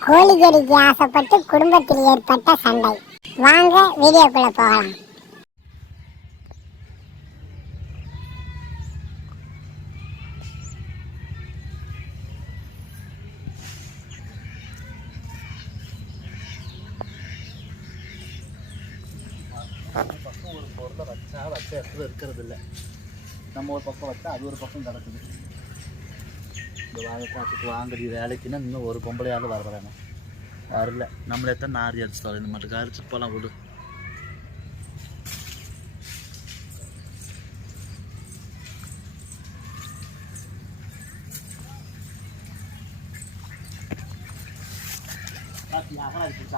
கோழி கறிக்கு ஆசைப்பட்டு குடும்பத்தில் ஏற்பட்ட சண்டை. வாங்க வீடியோக்குள்ள போகலாம். பக்கம் ஒரு பொருளை வச்சா வச்ச இடத்துல இருக்கிறது இல்லை. நம்ம ஒரு பக்கம் வச்சா அது ஒரு பக்கம் கிடக்குது இந்த வாழைக்காட்டுக்கு வாங்குற வேலைக்குன்னா இன்னும் ஒரு பொம்பளையால் வர வரணும். வரல. நம்மளே தான் நாரி அடிச்சு தரோம் இந்த மட்டும் அரிச்சு போகலாம் விடு.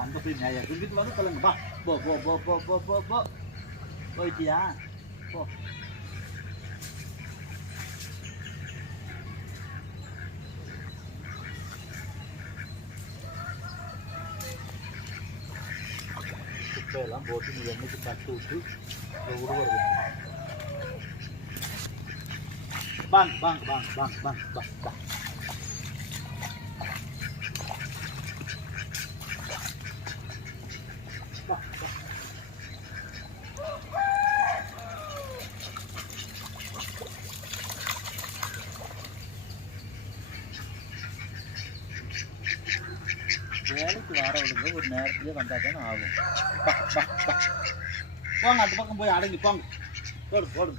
அங்கே போய் நியாயம் வந்து கிளம்புப்பா போ போ போ போ போ போ. போயிட்டியா? போ. போட்டு நீ எண்ணெய்க்கு தட்டு விட்டு இதை உருவது பாங் பாங் பாங் பாங் பாங் பாங் பாங் நேரத்துலேயே வந்தால் தானே ஆகும். போங்க அந்த பக்கம் போய் அடங்கி போங்க. போடு போடு.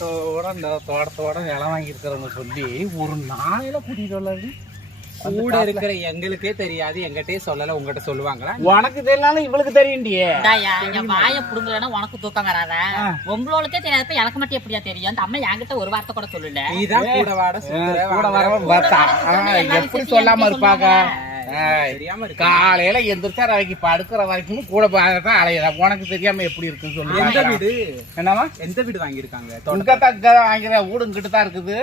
கூட்டத்தோட இந்த தோட்டத்தோட நிலம் வாங்கியிருக்கிறவங்க சொல்லி ஒரு நாளையில கூட்டிட்டு கூட இருக்கிற எங்களுக்கே தெரியாது எங்கிட்டே சொல்லல உங்ககிட்ட சொல்லுவாங்களா? உனக்கு தெரியலாம் இவளுக்கு என் வாயை புடுங்கலைன்னா உனக்கு தூக்கம் வராத உங்களுக்கே தெரியாதப்ப எனக்கு மட்டும் எப்படியா தெரியும்? அந்த அம்மா என்கிட்ட ஒரு வார்த்தை கூட சொல்லல. நீதான் கூட வாட கூட ஆ, எப்படி சொல்லாம இருப்பாங்க? காலையில எந்திரிச்சா நாளைக்கு படுக்கிற வரைக்கும் கூட தான் அலையிற உனக்கு தெரியாம எப்படி இருக்குன்னு எந்த சொல்லி வீடு? என்னவா எந்த வீடு வாங்கியிருக்காங்க? இங்க தான் இங்க வாங்கிற வீடு இங்கிட்டு தான் இருக்குது.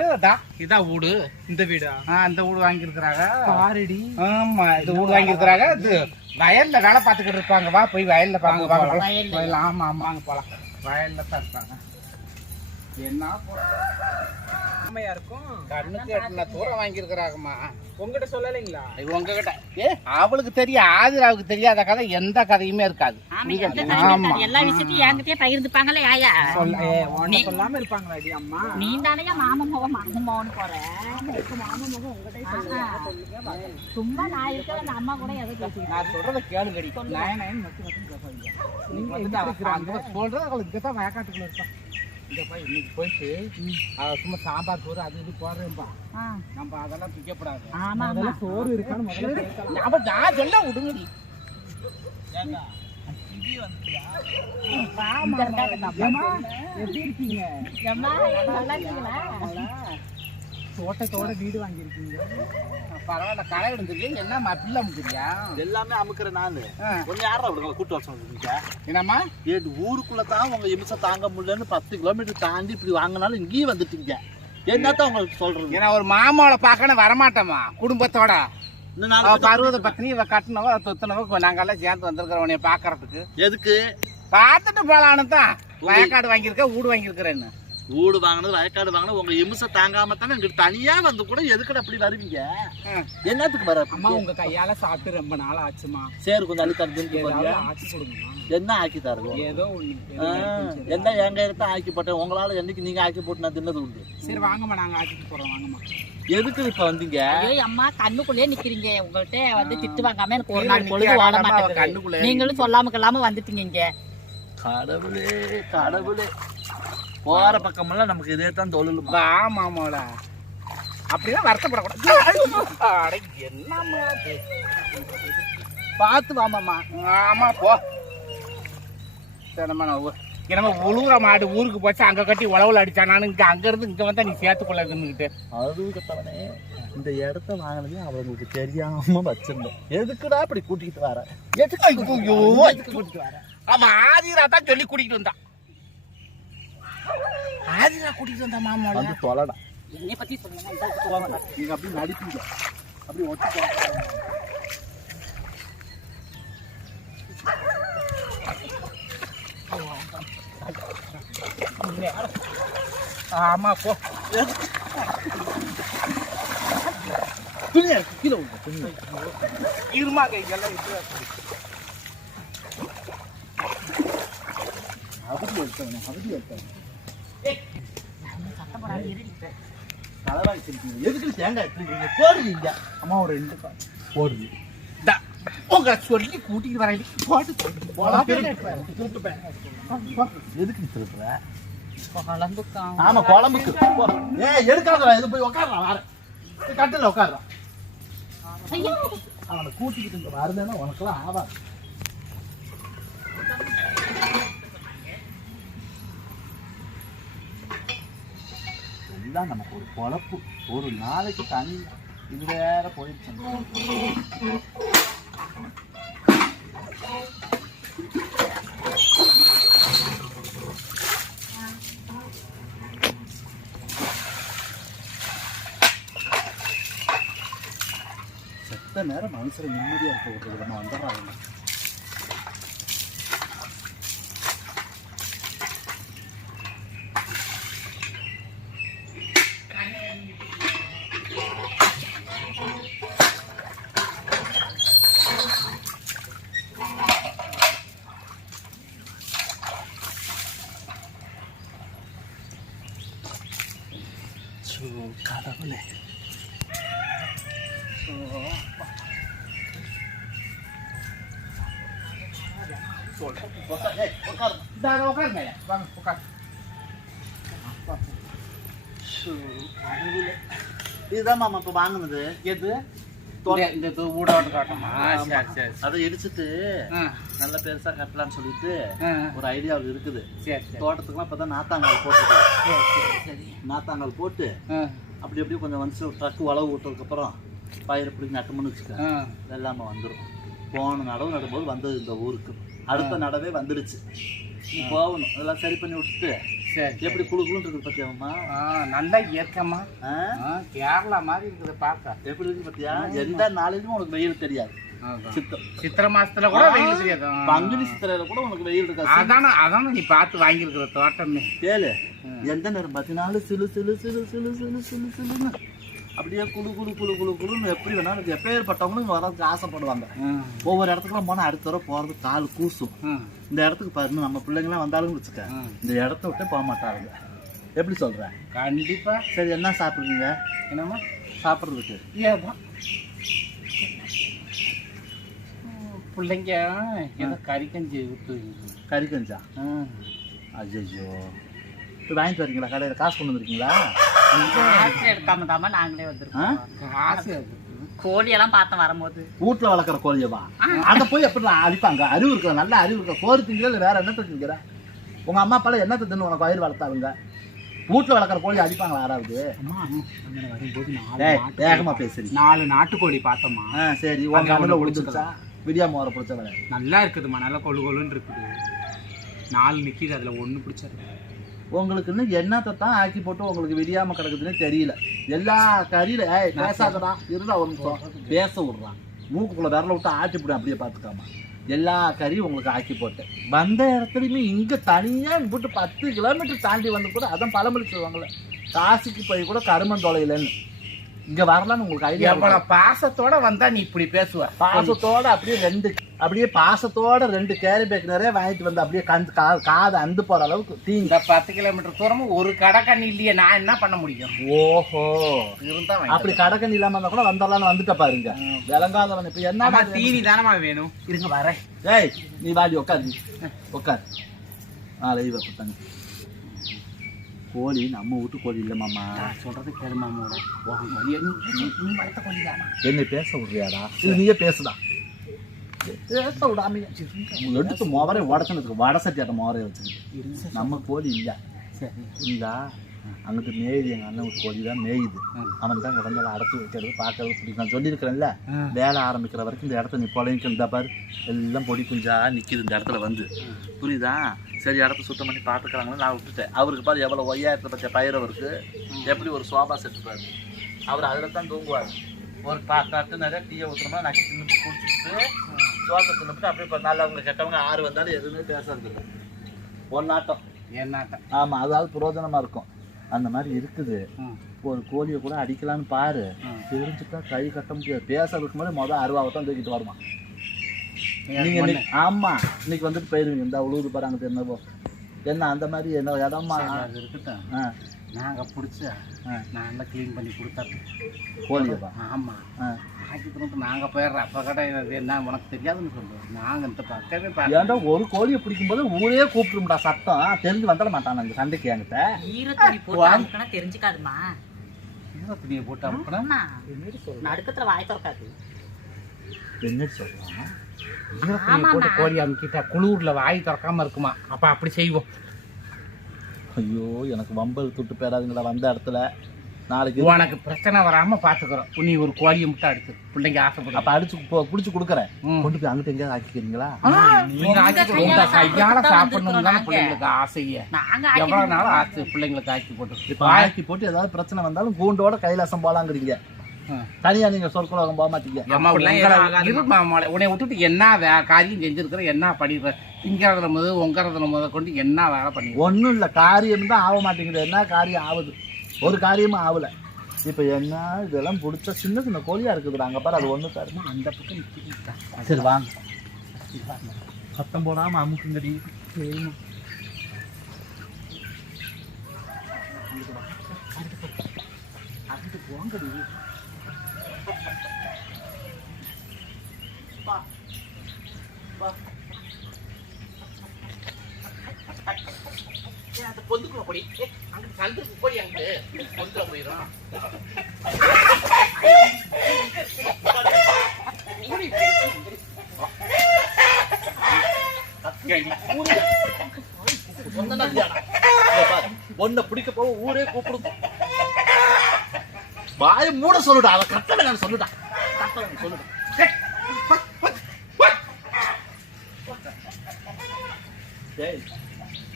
இதான் வீடு இந்த வீடா? இந்த வீடு வாங்கியிருக்கிறாங்க. பாருடி. ஆமா இது வீடு வாங்கியிருக்கிறாங்க. இது வயல்ல வேலை பார்த்துக்கிட்டு இருப்பாங்க. வா போய் வயல்ல வயல்ல. வயல்ல. ஆமா ஆமா. வாங்க போலாம். வயல்ல தான் இருப்பாங்க. என்ன அம்மையா இருக்கும். கண்ணுக்கு எட்டின தூரம் வாங்கியிருக்கிறாங்கம்மா. உங்ககிட்ட சொல்லலைங்களா? உங்ககிட்ட. ஏ அவளுக்கு தெரியும் ஆதிராவுக்கு தெரியாத கதை எந்த கதையுமே இருக்காது. எல்லா விஷயத்தையும் என்கிட்டயே பகிர்ந்துப்பாங்களே ஆயா? சொல்லாம இருப்பாங்களாடி அம்மா? நீ தானே மாமன் முகம் மாமன் முகம்னு போற? ஆஹா. சும்மா நான் இருக்க அந்த அம்மா கூட எதை பேசிக்கிட்டு நான் சொல்றத கேளுங்கடி. நயன் நயன் மட்டும் மட்டும் நீங்க வந்துட்டு அங்க சொல்றது அவளுக்கு தான் வயக்காட்டுக்குள்ள இருக்கா இந்தப்பா இன்னைக்கு போயிட்டு சும்மா சாம்பார் சோறு அது இது போடுறேன்ப்பா நம்ம அதெல்லாம் திக்கப்படாது ஆமா அதெல்லாம் சோறு இருக்கான்னு அப்போ நாம நான் சொல்ல விடுங்க எப்படி இருக்கீங்க? தோட்டத்தோட வீடு வாங்கியிருக்கீங்க. பரவாயில்ல களை எடுந்துருக்கு என்ன மப்பிள்ள முடியா எல்லாமே அமுக்கிற நான். ஒன்று யாரா விடுங்க கூட்டு வர சொல்றீங்க என்னம்மா? ஏன் ஊருக்குள்ள தான் உங்க இமிசம் தாங்க முடியலன்னு பத்து கிலோமீட்டர் தாண்டி இப்படி வாங்கினாலும் இங்கேயும் வந்துட்டீங்க. என்னத்தான் உங்களுக்கு சொல்றது? ஏன்னா ஒரு மாமாவை பார்க்கணும் வரமாட்டோமா குடும்பத்தோட? பருவத பத்தினி இவ கட்டினவ தொத்துனவ நாங்கெல்லாம் சேர்ந்து வந்திருக்கிறவனைய பாக்குறதுக்கு எதுக்கு? பார்த்துட்டு போலான்னு தான் வயக்காடு வாங்கியிருக்க வீடு வாங்கியிருக்கிறேன்னு. வீடு வாங்கினது வயக்காடு வாங்கினது உங்க இமிசம் தாங்காம தானே இங்கிட்டு தனியா வந்து கூட எதுக்குடா அப்படி வருவீங்க. என்னத்துக்கு வர அம்மா உங்க கையால சாப்பிட்டு ரொம்ப நாள் ஆச்சுமா? சரி கொஞ்சம் அள்ளி தரதுன்னு ஆக்கி கொடுங்கம்மா. என்ன ஆக்கி தருவோம் ஏதோ ஒண்ணு. என்ன எங்க எடுத்து ஆக்கி போட்டேன். உங்களால என்னைக்கு நீங்க ஆக்கி போட்டு நான் தின்னது உண்டு? சரி வாங்கம்மா நாங்க ஆக்கிட்டு போறோம் வாங்கம்மா. எதுக்கு இப்ப வந்தீங்க? ஐயோ அம்மா கண்ணுக்குள்ளே நிக்கிறீங்க. உங்கள்ட்ட வந்து திட்டு வாங்காம எனக்கு ஒரு நாள் பொழுது ஓட மாட்டேங்குது. கண்ணுக்குள்ள நீங்களும் சொல்லாம கொள்ளாம வந்துட்டீங்க இங்க. கடவுளே கடவுளே. போகிற பக்கமெல்லாம் நமக்கு இதே தான் தொழில் ஆமாம் அப்படிதான் அப்படிலாம் வருத்தப்படக்கூடாது. என்னம்மா பார்த்து வாமாமா ஆமா போ. சரிம்மா நான் என்னமோ உழுவுற மாடு ஊருக்கு போச்சு அங்க கட்டி உழவுல அடிச்சானான்னு இங்கே இருந்து இங்க வந்தால் நீ சேர்த்துக்கொள்ள இருந்துக்கிட்டு அதுவும் கத்தவனே இந்த இடத்த வாங்கினதே அவங்களுக்கு தெரியாம வச்சிருந்தோம். எதுக்குடா அப்படி கூட்டிகிட்டு வர? எதுக்கு கூட்டிகிட்டு வர? ஆமாம் ஆதிரா தான் சொல்லி கூட்டிகிட்டு வந்தான் ஆதிரா கூட்டிட்டு வந்தா மாமாவோட வந்து தொலைடா என்னை பத்தி சொல்லுங்க நீங்க அப்படி நடிப்பீங்க அப்படி ஒட்டி. ஆமா போ துணியா இருக்கு, கீழே விழுங்க, துணியா. இருமா கைகள்லாம் அவதி எடுத்தவனே, அவதி எடுத்தவனே. தலைவாரி சிரிப்பீங்க. எதுக்கு தேங்காய் எடுத்துருக்கீங்க? போடுறீங்க. அம்மா ஒரு ரெண்டு கா- போடுது. உங்களை சொல்லி கூட்டிட்டு வரேன். போட்டு எதுக்கு திருப்புற? ஆமா குழம்புக்கு. ஏய் எடுக்காதடா. இது போய் உட்கார்றா வாரேன். கட்டில உட்கார்றா அவனை கூட்டிக்கிட்டு இங்க வரலன்னா உனக்கெல்லாம் ஆவாது இதுதான் நமக்கு ஒரு பொழப்பு. ஒரு நாளைக்கு தனி இது வேற போயிடுச்சு. செத்த நேரம் மனுஷரை நிம்மதியா இருக்க விட்டுறது நம்ம வந்துடுறாங்க கடவுளே உட்காருங்க வாங்க உட்காரு இதுதான் மாமா இப்ப வாங்கினது எது இந்த- ஊடாட்டு காட்டமா சரி சரி அதை இடிச்சிட்டு நல்ல பெருசா கட்டலாம்னு சொல்லிட்டு ஒரு ஐடியா இருக்குது தோட்டத்துக்குலாம் இப்பதான் நாத்தாங்கால் போட்டு நாத்தாங்கால் போட்டு அப்படி அப்படியே கொஞ்சம் வந்து ட்ரக்கு வளவு விட்டதுக்கு அப்புறம் பயிர் இப்படி நட்டோம்னு வச்சுக்க ஆ. எல்லாமே வந்துடும் போன நடவு நடும்போது வந்தது இந்த ஊருக்கு அடுத்த நடவே வந்துடுச்சு. நீ போகணும். அதெல்லாம் சரி பண்ணி விட்டுட்டு சரி எப்படி குழு குழுன்னு இருக்குது பத்தியாமா நல்லா? ஆ, கேரளா மாதிரி இருக்குது பார்க்க எப்படி இருக்கு பத்தியா? எந்த நாளிலும் உனக்கு வெயில் தெரியாது. சித்திரை மாசத்துல கூட வெயில் தெரியாது. பங்குனி சித்திரையில கூட உனக்கு வெயில் இருக்காது. அதான அதான நீ பார்த்து வாங்கியிருக்கிற தோட்டமே. கேளு. எந்த நேரம்? பார்த்தீங்கன்னாலும் சிலு சிலு சிலு சிலு சிலு சிலு சிலுன்னு. அப்படியே குளு குளு குளு குளு குளுன்னு எப்படி வேணாலும் எப்பேற்பட்டவங்களும் வரதுக்கு ஆசைப்படுவாங்க. ஒவ்வொரு இடத்துக்குலாம் போனால் அடுத்த தடவை போகிறது கால் கூசும். இந்த இடத்துக்கு பாருங்க நம்ம பிள்ளைங்களாம் வந்தாலும் வச்சுக்க. இந்த இடத்த விட்டே போக மாட்டாங்க. எப்படி சொல்ற கண்டிப்பா. சரி என்ன சாப்பிடுவீங்க என்னம்மா? சாப்பிட்றதுக்கு. ஏதான் பிள்ளைங்க. ஏதோ கறி கஞ்சி விட்டு கறி கஞ்சா? அஜய்யோ வாங்கிட்டு வரீங்களா? கடையில் காசு கொண்டு வந்துருக்கீங்களா? காசு எடுக்காம தாம நாங்களே வந்திருக்கோம். காசு அது. கோழி எல்லாம் பார்த்தேன் வரும்போது. வீட்டில் வளர்க்குற கோழியவா? அங்க போய் எப்படி அடிப்பாங்க அறிவு இருக்கிற நல்ல அறிவு இருக்கிற சோறு திங்கிற இல்லை வேற என்னத்தை திங்கிற உங்க அம்மா அப்பால என்னத்தை தின்னு உனக்கு வயிறு வளர்த்தாருங்க வீட்டில் வளர்க்குற கோழி அடிப்பாங்களா யாராவது? வேகமா பேசுறீங்க நாலு நாட்டுக்கோழி பார்த்தோம்மா. சரி உங்க அங்க கண்ணில் ஒண்ணு விழுந்துருச்சா? விடியா மோர பிடிச்சவரை நல்லா இருக்குதும்மா நல்லா கொழு கொழுன்னு இருக்குது. நாலு நிக்கிது அதுல ஒண்ணு பிடிச்சிருக்கு உங்களுக்கு இன்னும் என்னத்தை தான் ஆக்கி போட்டு உங்களுக்கு விடியாம கிடக்குதுன்னு தெரியல. எல்லா கறியில ஏய் பேசாதடா இருந்தா ஒரு நிமிஷம். பேச விடுறான். மூக்குக்குள்ள விரல விட்டு ஆட்டி போடு அப்படியே பார்த்துக்காம. எல்லா கறியும் உங்களுக்கு ஆக்கி போட்டேன். வந்த இடத்துலையுமே இங்க தனியா போட்டு பத்து கிலோமீட்டர் தாண்டி வந்து கூட அதான் பழமொழி சொல்லுவாங்கல்ல காசுக்கு போய் கூட கருமம் தொலைலன்னு இங்க வரலான்னு உங்களுக்கு ஐடியா எவ்வளவு பாசத்தோட வந்தா நீ இப்படி பேசுவ? பாசத்தோட அப்படியே ரெண்டு அப்படியே பாசத்தோட ரெண்டு கேரி பேக் நிறைய வாங்கிட்டு வந்து அப்படியே கந்து காது அந்து போற அளவுக்கு தீங்க இந்த பத்து கிலோமீட்டர் தூரமும் ஒரு கடை கண்ணி இல்லையே நான் என்ன பண்ண முடியும்? ஓஹோ. இருந்தா அப்படி கடக்கன் இல்லாம இருந்தா கூட வந்தரலாம்னு வந்துட்ட பாருங்க. விளங்காதவன் இப்ப என்ன தீனி தானமா வேணும். இருங்க வரேன். ஏய் நீ வாடி உட்காரு. உட்காரு ஆ லைவ் பத்தாங்க கோழி நம்ம வீட்டு கோழி இல்ல மாமா. சொல்றது கேளு மாமோட நீ வளர்த்த கொள்ளிதாமா என்னை பேச விடுறியாடா? இல்ல நீயே பேசுடா. பேச விடாமையா எடுத்து மோவரே உடச்சுன்னு வடை சட்டியாட்ட மோவரே வச்சுக்கிட்டு நம்ம கோழி இல்ல. புரியுதா அங்கிட்டு மேயுது எங்க அண்ணன் வீட்டு கோழி தான் மேயுது. அவன் தான் உடம்புல அடைச்சி வைக்கிறது பார்க்கறது பிடிக்கும். நான் சொல்லியிருக்கிறேன்ல வேலை ஆரம்பிக்கிற வரைக்கும் இந்த இடத்த நீ பொழைங்க இந்த பாரு. எல்லாம் பொடி குஞ்சா நிக்குது இந்த இடத்துல வந்து. புரியுதா? சரி இடத்த சுத்தம் பண்ணி பார்த்துக்கிறாங்களோ நான் விட்டுட்டேன். அவருக்கு பாரு எவ்வளோ ஒய்யாயிரத்தை பச்சை பயிர் அவருக்கு எப்படி ஒரு சோபா செட் பாரு. அவர் அதில் தான் தூங்குவார். ஒரு பா தட்டு நிறைய டீயை ஊற்றுனோம்னா நக்கி தின்னு குடிச்சிட்டு சோத்தை தின்னுட்டு அப்படியே இப்போ நல்லவங்க கெட்டவங்க ஆறு வந்தாலும் எதுவுமே பேசுறது இல்லை ஒன்னாட்டம் என்னாட்டம்? ஆமாம் அதாவது பிரயோஜனமாக இருக்கும். அந்த மாதிரி இருக்குது. ஒரு கோழியை கூட அடிக்கலான்னு பாரு. தெரிஞ்சுட்டா கை கட்ட முடியாது. பேசுறதுக்கு முன்னாடி மொதல் அருவாவை தான் தூக்கிட்டு வருவான் நீங்க ஆமா இன்னைக்கு வந்துட்டு போயிருவீங்க. இந்த உழுவுது பாருங்க என்னவோ என்ன அந்த மாதிரி என்ன இடமா? இருக்கட்டும். ஆ, நாங்க பிடிச்ச ஆ. நான் தான் க்ளீன் பண்ணி கொடுத்தேன். கோழியவா ஆமா. ஆ. ஆக்கி திரும்ப நாங்க போயிடுறோம். அப்ப கடை இது என்ன உனக்கு தெரியாதுன்னு சொல்லுவோம் நாங்க இந்த பக்கமே ஏன்டா ஒரு கோழியை பிடிக்கும் போது ஊரே கூப்பிட்டுரும்டா சத்தம். தெரிஞ்சு வந்துட மாட்டான் அந்த சண்டைக்கு என்கிட்ட. ஈர துணி போட்டு அமுக்கினா தெரிஞ்சுக்காதுமா. துணியை போட்டு அனுப்புனா ஆமா. நடுக்கத்துல வாய் திறக்காது. என்ன சொல்றான்? துணியை போட்டு கோழி அமுக்கிட்டா குளூர்ல வாய் திறக்காம இருக்குமா? அப்ப அப்படி செய்வோம். ஐயோ எனக்கு வம்பல் துட்டு பேராதுங்களா வந்த இடத்துல. நாளைக்கு உனக்கு பிரச்சனை வராம பாத்துக்கிறோம். நீ ஒரு கோழியை மட்டும் அடிச்சு பிள்ளைங்க ஆசைப்படும் அப்ப அடிச்சு புடிச்சு கொடுக்குறேன். கொண்டு போய் அங்கிட்ட எங்கேயாவது ஆக்கிக்கிறீங்களா? நீங்க கையால சாப்பிடணும் பிள்ளைங்களுக்கு ஆசையே. நாங்க எவ்வளவு ஆக்கி நாள் ஆசை பிள்ளைங்களுக்கு ஆக்கி போட்டு? இப்ப ஆக்கி போட்டு ஏதாவது பிரச்சனை வந்தாலும் கூண்டோட கைலாசம் போலாங்கிறீங்க. தனியா நீங்க சொற்குலகம் போக மாட்டீங்க. உன்னை விட்டுட்டு என்ன காரியம் செஞ்சிருக்கிற என்ன பண்ணிடுற திங்கிறதுல முதல் உங்கறதுல முத கொண்டு என்ன வேலை பண்ணி ஒண்ணும் இல்ல. காரியம் தான் ஆக மாட்டேங்குது. என்ன காரியம் ஆகுது? ஒரு காரியமும் ஆகல. இப்ப என்ன? இதெல்லாம் பிடிச்ச சின்ன சின்ன கோழியா இருக்குதுடா. அங்க பாரு அது ஒண்ணு பாரு அந்த பக்கம். சரி வாங்க. சத்தம் போடாம அமுக்குங்கடி. அந்த பொந்துக்குள்ள போடி. ஏ, அங்க சந்துக்கு போடி அங்க பொந்துல போயிடும் ஒன்ன பிடிக்க போக ஊரே கூப்பிடுது. வாய மூட சொல்லுடா. அவ கட்டளை நான் சொல்லுடா கட்டளை நான் சொல்லுடா டேய்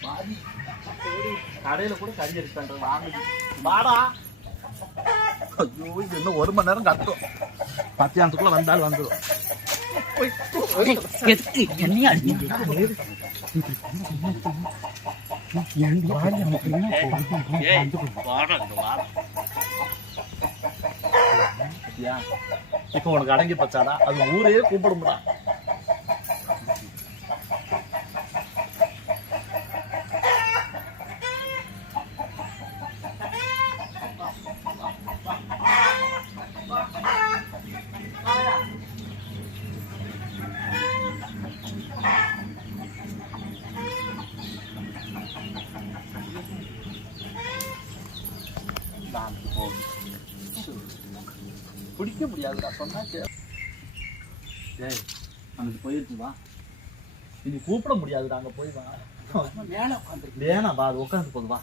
வாடி கடையில கூட கறி அடிச்சாங்க வாங்குது வாடா. ஐயோ இது இன்னும் ஒரு மணி நேரம் கட்டும் பத்தியானத்துக்குள்ள வந்தாலும் வந்துடும்? இப்ப உனக்கு அடங்கி பச்சாடா? அது ஊரே கூப்பிடும்டா. நான் பிடிக்க முடியாதுடா சொன்னா கே டேய் அங்கிட்டு போயிருக்கு வா இனி கூப்பிட முடியாதுடா அங்கே போய் வா மேல உட்காந்துருக்கு வேணாம் வா அது உட்காந்து போது வா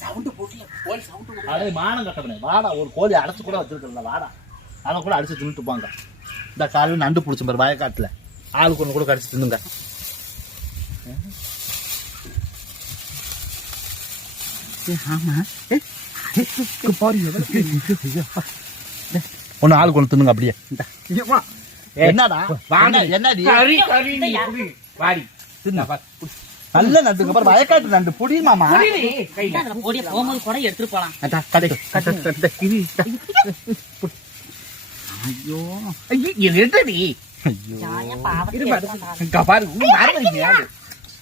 சவுண்டு போட்டு கோழி சவுண்டு அடே மானம் கட்டவனே வாடா ஒரு கோழி அடைச்சு கூட வச்சிருக்கல வாடா அதை கூட அடிச்சு தின்னுட்டு போங்க இந்த காலையில் நண்டு பிடிச்ச பாரு வயக்காட்டுல ஆளுக்கு ஒன்று கூட கடிச்சு தின்னுங்க ஒன்று ஆளுக்கு ஒன்று தின்னுங்க அப்படியே. என்னடா? என்னடி. வாடி. நல்ல நண்டுங்க பாரு வயக்காட்டு நண்டு. புடி மாமா. போடிய போகும்போது கூட எடுத்துட்டு போலாம். ஐயோ.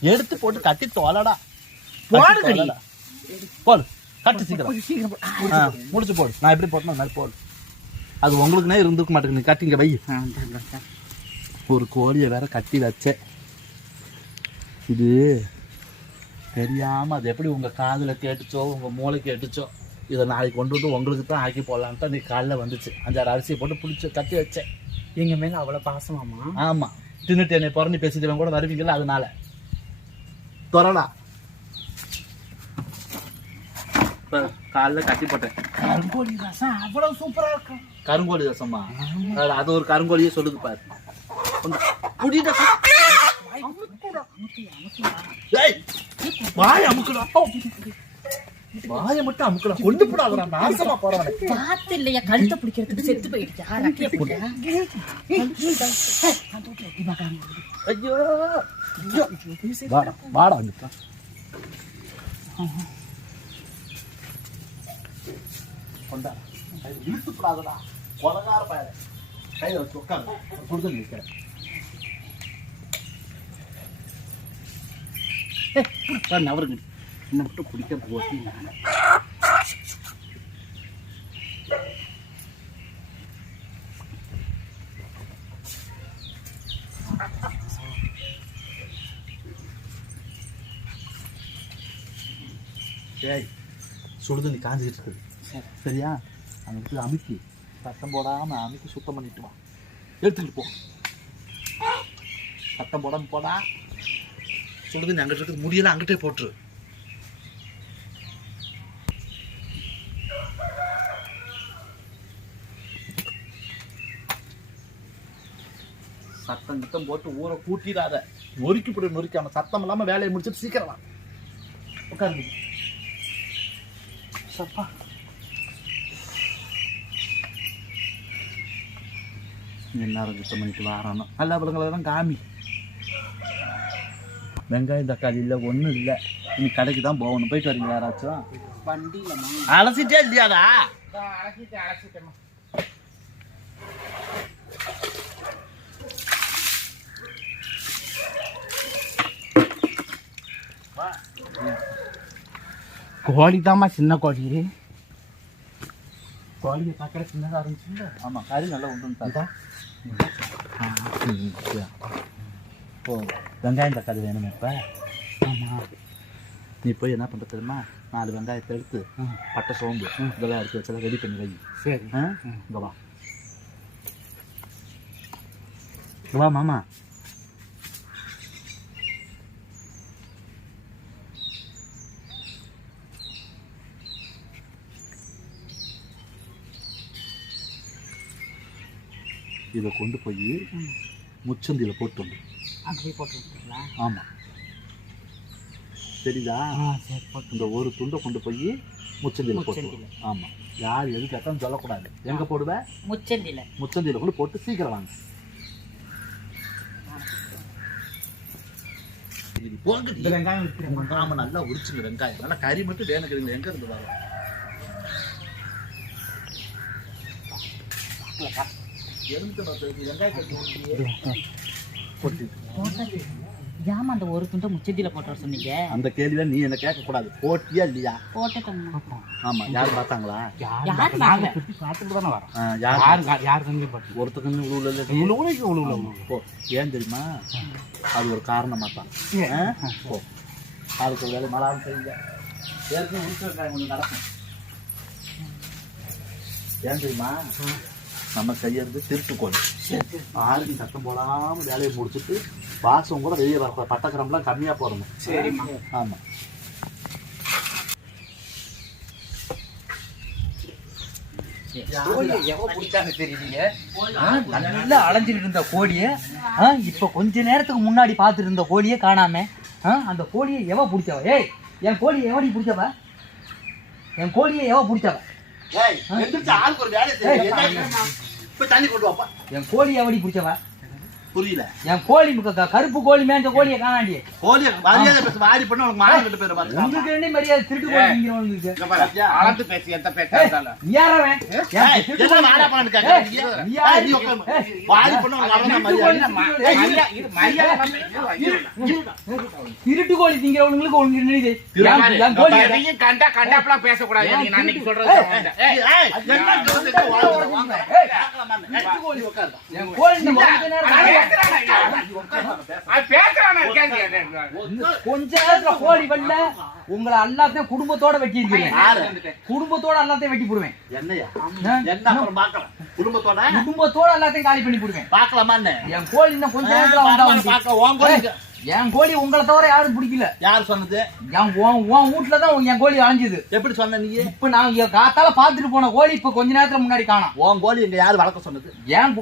எடுத்து போட்டு கட்டி தோலடா. போடுங்கடி. போடு. கட்டு சீக்கிரம். முடிச்சு போடு. நான் எப்படி போட்டேன் மாதிரி போடு. அது உங்களுக்குனே இருந்துக்க மாட்டேங்குது. கட்டி இங்க வை. ஒரு கோழியை வேற கட்டி வச்சேன். இது தெரியாம அது எப்படி உங்க காதுல கேட்டுச்சோ உங்க மூளை கேட்டுச்சோ இதை நாளைக்கு கொண்டு வந்து உங்களுக்கு தான் ஆக்கி போடலான்ட்டு நீ காலைல வந்துச்சு. அஞ்சாறு அரிசியை போட்டு பிடிச்சி கட்டி வச்சேன். எங்க மேல அவ்வளவு பாசமாமா ஆமா. தின்னுட்டு என்னை பிறந்து பேசிக்கிறவங்க கூட வருவீங்கல்ல அதனால. தொடடா காலைல கட்டி போட்டேன் கருங்கோழி ரசம் அவ்வளவு சூப்பரா இருக்கும் கருங்கோழி ரசமா அது- அது ஒரு கருங்கோழியே சொல்லுது பாரு. ஏய், வாய் அமுக்குடா. வாயை மட்டும் அமுக்குடா. கொண்டு போடாதடா, நாசமா. பார்த்து இல்லையா கழுத்தை பிடிக்கிறதுக்கு செத்து போயிடுச்சா ஐயோ. வாடா வாடா வந்துட்டா கொண்டா. இழுத்துப்படாதடா கொலகார பயல. கையில் வச்சு உட்காந்து கொடுத்து நிற்கிறேன் நவருங்க. என்ன மட்டும் குடிக்க ஓட்டிங்க ஏய் சுடுதண்ணி காஞ்சிட்டு இருக்குது. சரியா? அங்கே அமுக்கி. சத்தம் போடாமல் அமுக்கி சுத்தம் பண்ணிட்டு வா. எடுத்துக்கிட்டு போ. சத்தம் போடாமல் போடா. சொல்லுது நீ அங்கிட்ட இருக்குது முடியல அங்கிட்டே போட்டுரு. சத்தம் கித்தம் போட்டு ஊரை கூட்டிடாத. நொறுக்கி போடு நொறுக்காம. சத்தம் இல்லாமல் வேலையை முடிச்சிட்டு சீக்கிரம் உட்காந்து சப்பா. எல்லாரும் சுத்தம் பண்ணிட்டு வாரணும் நல்ல பிள்ளைங்களெல்லாம் காமி வெங்காயம் தக்காளி இல்லை ஒன்றும் இல்லை இன்னைக்கு கடைக்கு தான் போகணும் போயிட்டு வரீங்களா யாராச்சும் அலசிட்டே இல்லையாடா அழைச்சிட்டு அழைச்சிட்டேமா கோழி தாம்மா சின்ன கோழி கோழியை பார்க்கற சின்னதாக இருந்துச்சுல்ல ஆமாம் கறி நல்லா உண்டு தா ஓ வெங்காயம் தக்காளி வேணும் இப்போ? ஆமாம் நீ போய் என்ன பண்ணுற தெரியுமா? நாலு வெங்காயத்தை எடுத்து பட்டை சோம்பு இதெல்லாம் எடுத்து வச்செல்லாம் ரெடி பண்ணி வை. சரி. ஆ? இங்க வா மாமா. இதை கொண்டு போய் முச்சந்தியில் போட்டு வந்து போய் போட்டு ஆமாம் போட்டு இந்த ஒரு துண்டை கொண்டு போய் முச்சந்தியில் போட்டு முச்சந்தியில. ஆமாம் யார் எது கேட்டாலும் சொல்லக்கூடாது. எங்கே போடுவேன் முச்சந்தில முச்சந்தியில். கொண்டு போட்டு சீக்கிரம் வாங்க. இந்த வெங்காயம் விற்கிறேன் ஆமா நல்லா உரிச்சுங்க வெங்காயம். நல்லா கறி மட்டும் வேணுங்கிறீங்க எங்க இருந்து வரும்? ஏமா அந்த ஒரு துண்டை போட்டு வர சொன்னீங்க? அந்த கேள்வியை நீ என்ன கேட்க கூடாது போட்டியா இல்லையா? போட்டுட்டோம்மா. ஆமா யாரும் பார்த்தாங்களா? யார் சுற்றி பார்த்துட்டு தானே வரோம் ஆ, யார் யார் யார் உழுவுல போ. ஏன் தெரியுமா? அது ஒரு காரணமா தான்? போ. அதுக்கு ஒரு வேலை மலாரம் செய்யுங்க. ஏற்கனவே உருட்டு நடக்கும். ஏன் தெரியுமா? நம்ம செய்யறது திருட்டுக்கோள் ஆளுக்கு சத்தம் போடாம வேலையை முடிச்சுட்டு வாசம் கூட வெளியே வரக்கூடாது பட்டக்கிரம்லாம் கம்மியா போடணும். சரிம்மா. ஆமா. கோழியை எவ்வளவு பிடிச்சாங்க தெரியலையே ஆ, நல்லா அலைஞ்சிட்டு இருந்த கோழிய இப்ப கொஞ்ச நேரத்துக்கு முன்னாடி பார்த்துட்டு இருந்த கோழியே காணாம அந்த கோழியை எவ பிடிச்சவ? ஏய் என் கோழியை எவடி பிடிச்சவ? என் கோழியை எவ பிடிச்சவ? எந்திரிச்சு ஆளுக்கு ஒரு வேலை செய்யுங்க போய் தண்ணி கொண்டு வாப்பா. என் கோழி எவடி பிடிச்சவ புரியல. என் கோழி க- க- கருப்பு கோழி மேஞ்ச கோழியை காணாண்டி கோழி மரியாதை பேச வாடி பண்ண உனக்கு மானம் கட்டு போயிரு பாத்துக்கலாம் உங்களுக்கு ரெண்டே மரியாதை? திருட்டு கோழி திங்கிறவனுக்கு அளந்து பேசி எந்த நீ யாரவன் என்ன வாடா பண்ணு? நீ யாரு? நீ? உனக்கு மரியாதை. இது மரியாதை திருட்டு கோழி திங்கிறவனுங்களுக்கு ஒண்ணு நினைது திருட்டு என் கோழி. கண்டா கண்டாப்பெல்லாம் பேசக்கூடாது. நீங்க நான் அன்னைக்கு சொல்றது ஏய், என்ன கோழி. என் கோழி கொஞ்ச நேரத்துல கோழி வெள்ள உங்களை எல்லாத்தையும் குடும்பத்தோட வெட்டி யாரு? குடும்பத்தோட எல்லாத்தையும் வெட்டி போடுவேன். குடும்பத்தோட? குடும்பத்தோட எல்லாத்தையும் காலி பண்ணி போடுவேன். பாக்கலாமான்னு என் கோழி இன்னும் கொஞ்ச நேரத்துல வந்தா என் கோழி உங்களை தவிர யாரும் பிடிக்கல. யார் சொன்னது? என் உன் வீட்டுல தான் என் கோழி அலைஞ்சுது எப்படி சொன்ன நீ? இப்ப நான் காத்தால பாத்துட்டு போன கோழி இப்ப கொஞ்ச நேரத்துல முன்னாடி காணோம். உன் கோழி எங்க யாரு வளர்க்க சொன்னது? ஏன்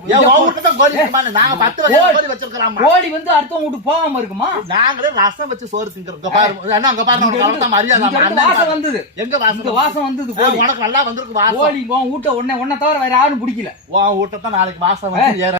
கோழி வந்து அடுத்தவங்க வீட்டுக்கு போகாம இருக்குமா? நாங்களே ரசம் வச்சு சோறு திங்கிறோம் அங்க பாரு இங்க உனக்கு இருந்து- அவ்வளவுதான் மரியாதை. இங்க இருந்து அண்ணன் வாசம். வந்தது. எங்க வாசம் வாசம் வந்தது கோழி. உனக்கு நல்லா வந்திருக்கு கோழி உன் வீட்டை உன்னை உன்னை தவிர வேற யாரும் பிடிக்கல. உன் வீட்டை தான் நாளைக்கு வாசம் வந்து